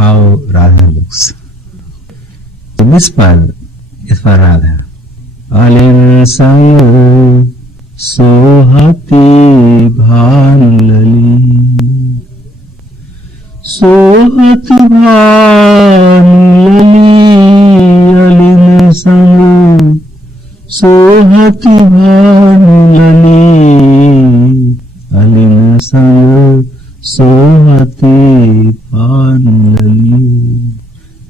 how Radha looks. So this pad is for Radha. Alin sang sohati bhanulali, sohati bhanulali, alin sang sohati bhanulali, alin sang sohati bhanulali,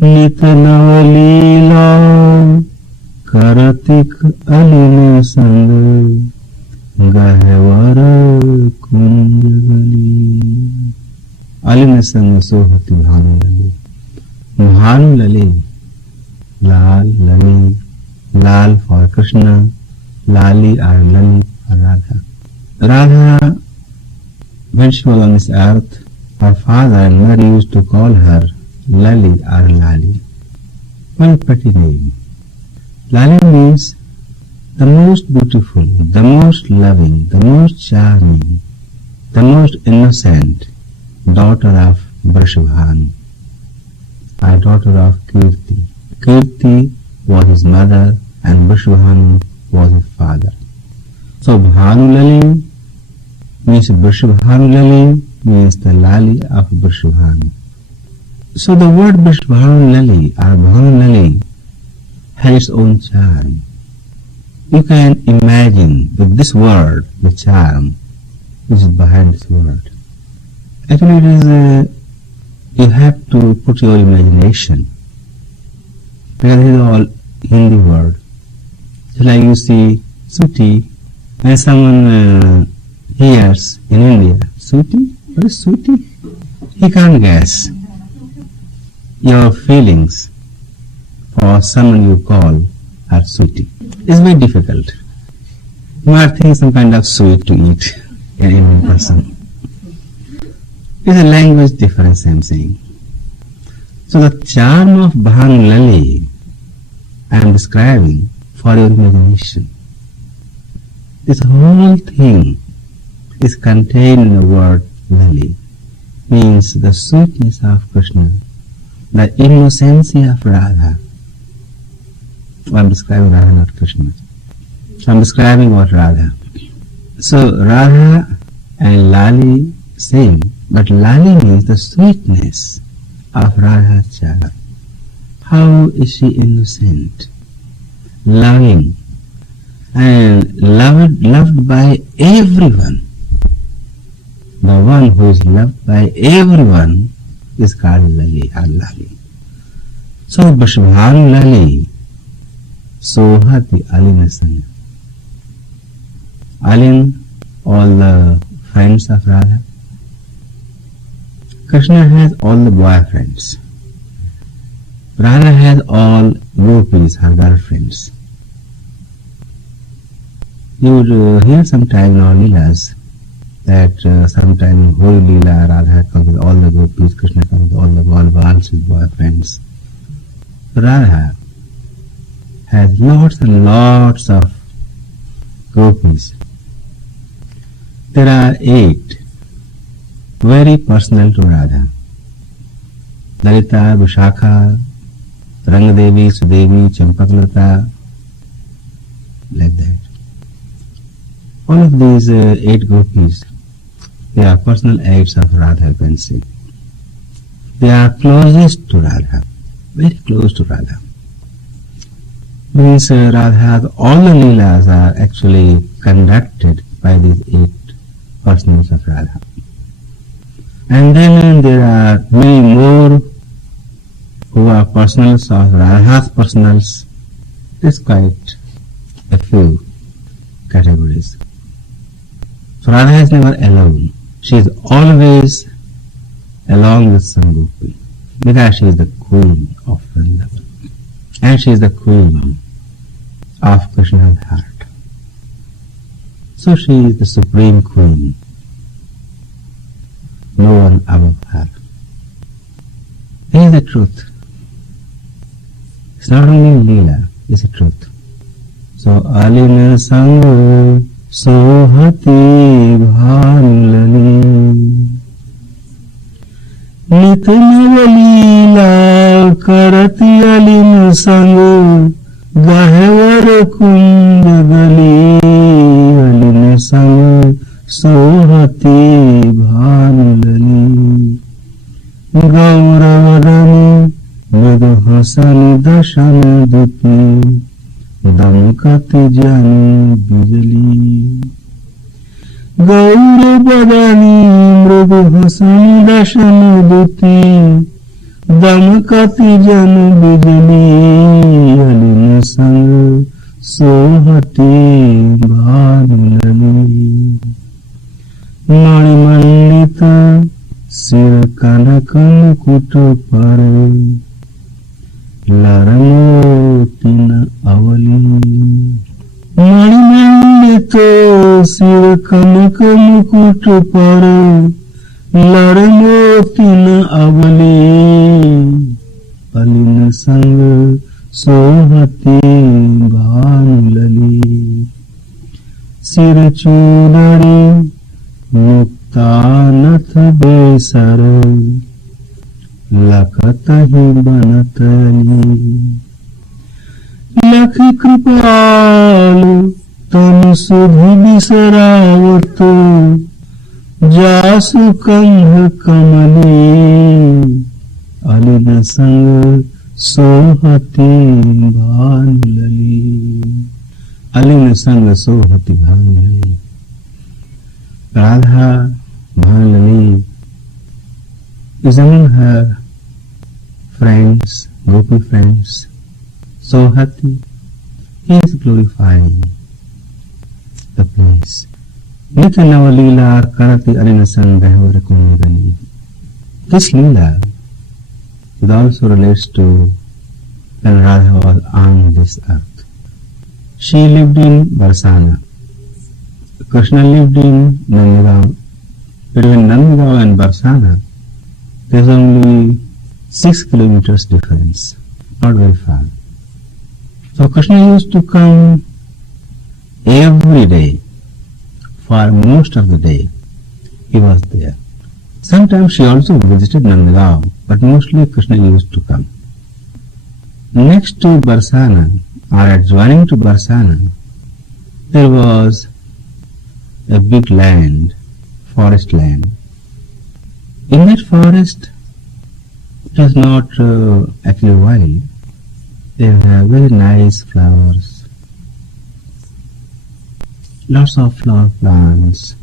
nit navaleela kartik alin sang गहवर कुंज गली. अलिन संग सोहति भानु लली. भानु लली, लाल लली, लाल for Krishna, lali or lali for Radha. Radha, when she was on this earth, her father and mother used to call her Lali or Lali. Very pretty name. Lali means the most beautiful, the most loving, the most charming, the most innocent daughter of Vrishabhanu, or daughter of Kirti. Kirti was his mother and Vrishabhanu was his father. So Bhanulali means Vrishabhanulali means the Lali of Vrishabhanu. So the word Vrishabhanulali or Bhanulali has its own charm. You can imagine with this word the charm which is behind this word. Actually it is, you have to put your imagination, because it is all Hindi word. Just like you see Suti, when someone hears in India, Suti? What is Suti? He can't guess. Your feelings for someone you call are Suti. It's very difficult. You are thinking some kind of sweet to eat in Indian person. It's a language difference, I'm saying. So the charm of Bhanulali I am describing for your imagination. This whole thing is contained in the word Lali, means the sweetness of Krishna, the innocency of Radha. I am describing Radha, not Krishna. So I am describing what Radha. So Radha and Lali same, but Lali means the sweetness of Radha's charm. How is she innocent, loving, and loved by everyone? The one who is loved by everyone is called Lali or Lali. So Vrishabhanu Lali Sohati Alin Sang. Alin, all the friends of Radha. Krishna has all the boyfriends. Radha has all gopis, her girlfriends. You would hear sometime in our Leelas that sometime in Holi Leela Radha comes with all the gopis, Krishna comes with all the Balbals, his boyfriends. Radha has lots and lots of gopis. There are 8 very personal to Radha. Lalita, Vishakha, Rangadevi, Sudevi, Champaklata, like that. All of these 8 gopis, they are personal aids of Radha, you can say. They are closest to Radha, very close to Radha. Means Radha, all the Leelas are actually conducted by these 8 personals of Radha. And then there are many more who are personals of Radha's personals. It's quite a few categories. So Radha is never alone. She is always along with some gopi, because she is the queen of Vrindavan. And she is the queen of Krishna's heart. So she is the supreme queen. No one above her. This is the truth. It's not only Leela, it's the truth. So Alin Sang Sohati Bhanulali, नित नवलीला करती अलीन संग गहवर कुंज गली अलीन संग सोहती भानुलली गौरवदनी मृदु हसन दशन दुती दमकति जनु बिजली गौरवदनी मृदु हसन दशन दुती दमकति जनु बिजली अलिन संग सोहती भानुलली मणिमंडित सिर कनक मुकुट पर लरमोतिन अवली मणिमंडित सिर कनक मुकुट पर लरमोतिन अवली अलिन संग सोहती भानुलली सिर चूड़ड़ी मुक्तानथ बेसर लखत ही बनतली लख कृपाल तन सुधि बिसरावत जासु कंध कमली अलिन संग सोहती भानुलली अलिन संग सोहती भानुलली Radha Bhanulali is among her friends, gopi friends. Sohati is glorifying the place. Nitya Navalila Karati Alina Sangha Kunjagani. This Leela it also relates to when Radha was on this earth. She lived in Barsana. Krishna lived in Nandagaon. Between Nandagaon and Barsana, there is only 6 kilometers difference, not very far. So Krishna used to come every day. For most of the day, he was there. Sometimes she also visited Nandagaon, but mostly Krishna used to come. Next to Barsana, or adjoining to Barsana, there was a big land, forest land. In that forest, it was not actually wild. They have very nice flowers, lots of flower plants,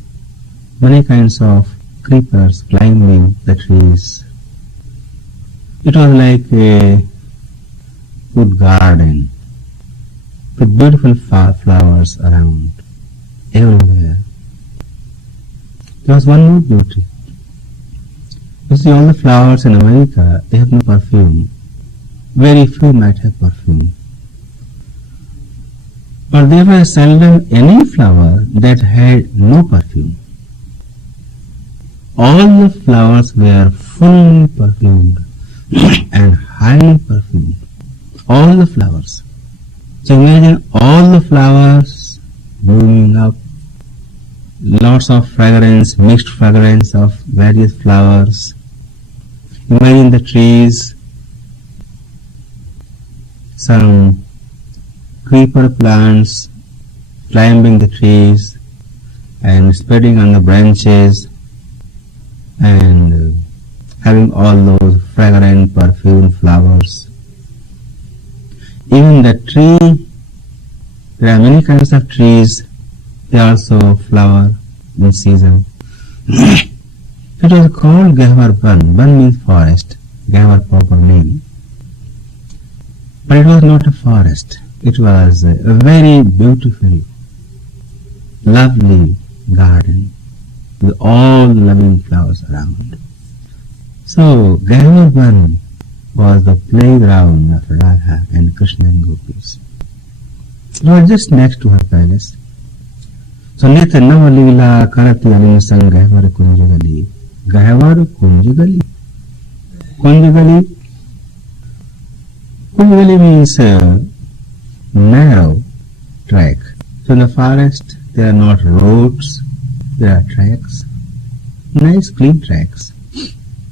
many kinds of creepers climbing the trees. It was like a good garden with beautiful flowers around everywhere. There was one more beauty. You see, all the flowers in America, they have no perfume. Very few might have perfume. But there was seldom any flower that had no perfume. All the flowers were fully perfumed and highly perfumed. All the flowers. So imagine all the flowers blooming up, lots of fragrance, mixed fragrance of various flowers. Imagine the trees, some creeper plants climbing the trees and spreading on the branches and having all those fragrant perfumed flowers. Even the tree, there are many kinds of trees, they also flower in season. It was called Gehvar Ban. Ban means forest, Gehvar proper name. But it was not a forest. It was a very beautiful, lovely garden with all the loving flowers around. So Gehvar Ban was the playground of Radha and Krishna and gopis. It was just next to her palace. So Nitya Navalila Karati Alina Sang Gehvar Kunjagali. Gehvar Kunjagali. Kunjagali. Kunjagali means narrow track. So in the forest there are not roads, there are tracks, nice clean tracks.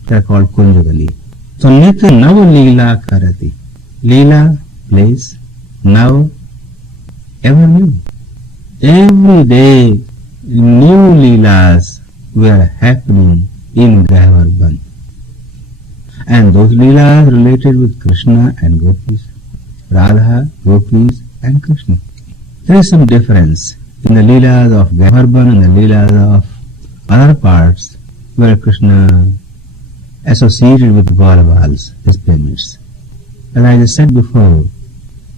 They are called Kunjagali. So Nitya Nav Leela Karati. Leela, plays, now, ever new. Every day, new Leelas were happening in Gayavarban. And those Leelas related with Krishna and Gopis, Radha, Gopis and Krishna. There is some difference in the Leelas of Gayavarban and the Leelas of other parts where Krishna associated with Gauravas, his playmates. As I just said before,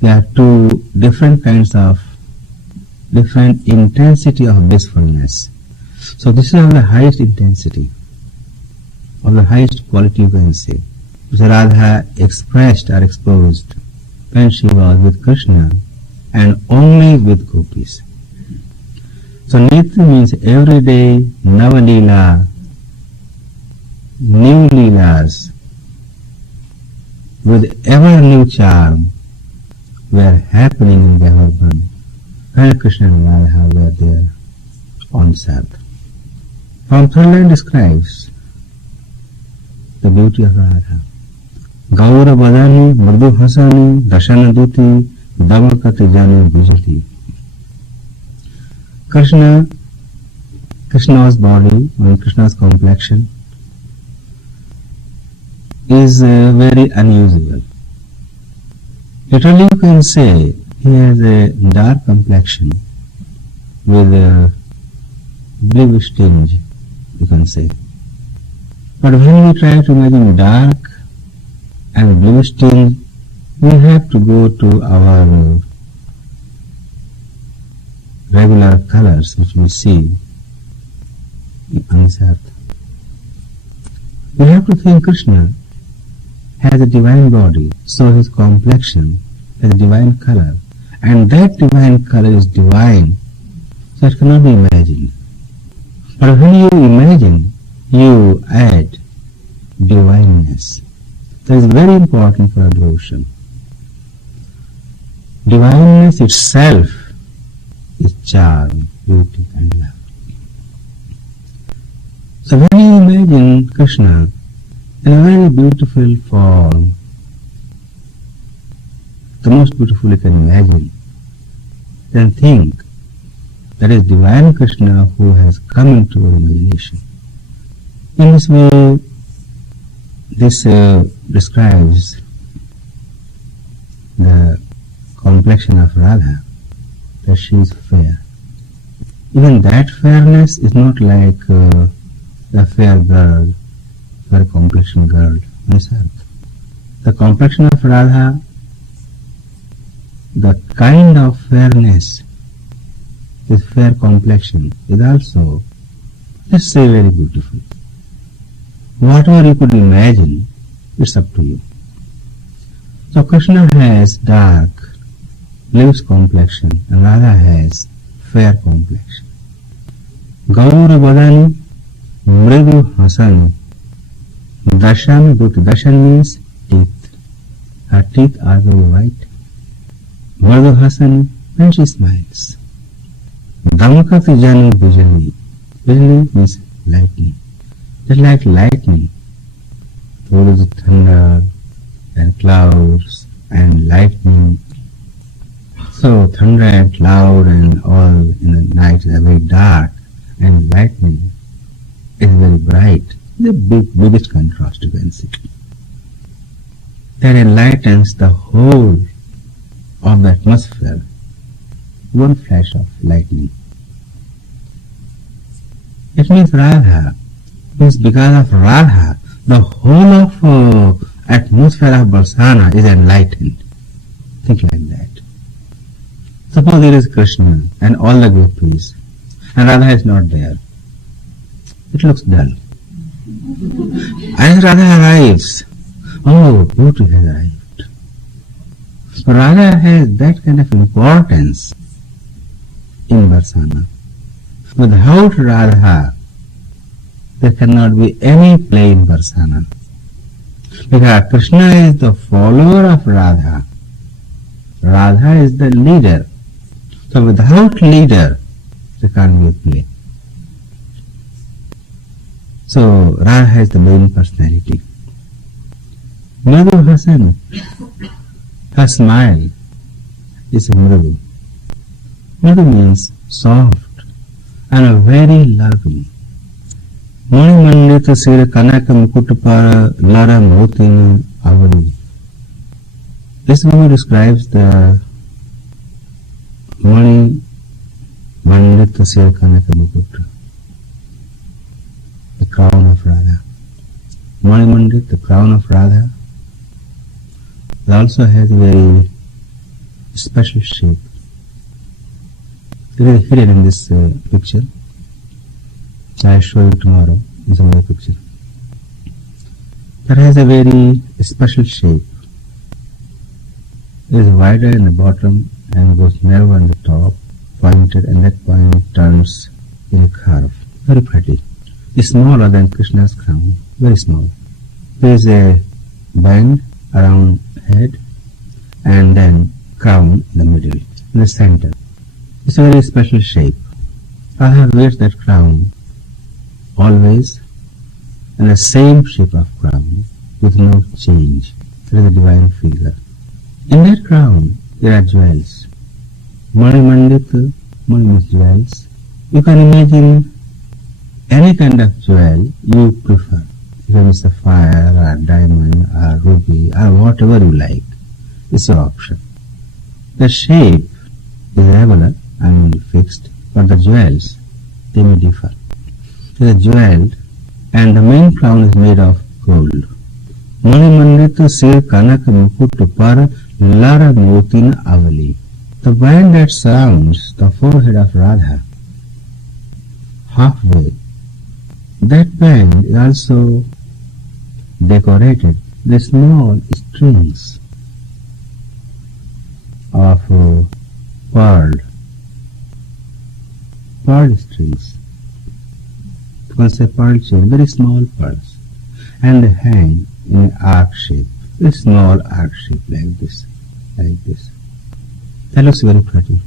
there are two different kinds of different intensity of blissfulness. So this is of the highest intensity, of the highest quality you can say, which Radha expressed or exposed when she was with Krishna and only with gopis. So Nitya means every day, Navalila, new Leelas with ever new charm were happening in Gayavarban when Krishna and Radha were there on Sabbath. From third line describes the beauty of Radha. Gaura Badani, Murdu Hasani, Dashana Duti, Damakati Janu Bijati. Krishna's body and Krishna's complexion is very unusual. Literally you can say he has a dark complexion with a bluish tinge, you can say. But when we try to imagine dark and bluish tinge, we have to go to our regular colors which we see on this earth. We have to think Krishna has a divine body, so his complexion has a divine color, and that divine color is divine, so it cannot be imagined. But when you imagine, you add divineness. That is very important for a devotion. Divineness itself is charm, beauty and love. So when you imagine Krishna in a very beautiful form, the most beautiful you can imagine, then think that is divine Krishna who has come into your imagination. In this way, this describes the complexion of Radha, that she is fair. Even that fairness is not like a fair girl, fair complexion girl on this earth. The complexion of Radha, the kind of fairness, this fair complexion is also, let's say, very beautiful. Whatever you could imagine, it's up to you. So Krishna has dark, bluish complexion and Radha has fair complexion. Gaura Badani, Mridu Hasani, Dashami Duti. Dashan means teeth. Her teeth are very white. Mridu Hasani, and she smiles. Damakati Janu Bijali. Bijali means lightning. Just like lightning, there is thunder and clouds and lightning. So thunder and cloud and all in the night is very dark, and lightning is very bright. The biggest contrast you can see. That enlightens the whole of the atmosphere. One flash of lightning. It means Radha. Means because of Radha, the whole of atmosphere of Barsana is enlightened. Think like that. Suppose there is Krishna and all the gopis, and Radha is not there. It looks dull. As Radha arrives, oh, beauty has arrived. So Radha has that kind of importance in Barsana. Without Radha, there cannot be any play in Barsana. Because Krishna is the follower of Radha. Radha is the leader. So without leader, there can't be a play. So Radha has the main personality. Mridhu Hasan, her smile is Mridhu. Mridhu means soft and a very loving. Mani Mandit Sir Kanaka Mukutapara Lara Motin Avali. This woman describes the Mani Mandit Sir Kanaka Mukut, the crown of Radha. Mani Mandit, the crown of Radha, it also has a very special shape. It is hidden in this picture. I will show you tomorrow in some other picture. That has a very special shape. It is wider in the bottom and goes narrow on the top, pointed, and that point turns in a curve. Very pretty. It's smaller than Krishna's crown. Very small. There is a band around head and then crown in the middle, in the center. It's a very special shape. Radha wears that crown always in the same shape of crown with no change. It is a divine figure. In that crown there are jewels. Mani Mandit, Mani means jewels. You can imagine any kind of jewel you prefer. It can be sapphire or diamond or ruby or whatever you like. It's your option. The shape is regular, fixed, but the jewels, they may differ. It is jeweled and the main crown is made of gold. Mani Mandit Sir Kanak Mukut Par Lara Motin Avali. The band that surrounds the forehead of Radha, halfway, that band is also decorated with small strings of pearl strings. You can say pearl chain, very small pearls, and they hang in an arc shape, a small arc shape like this. That looks very pretty.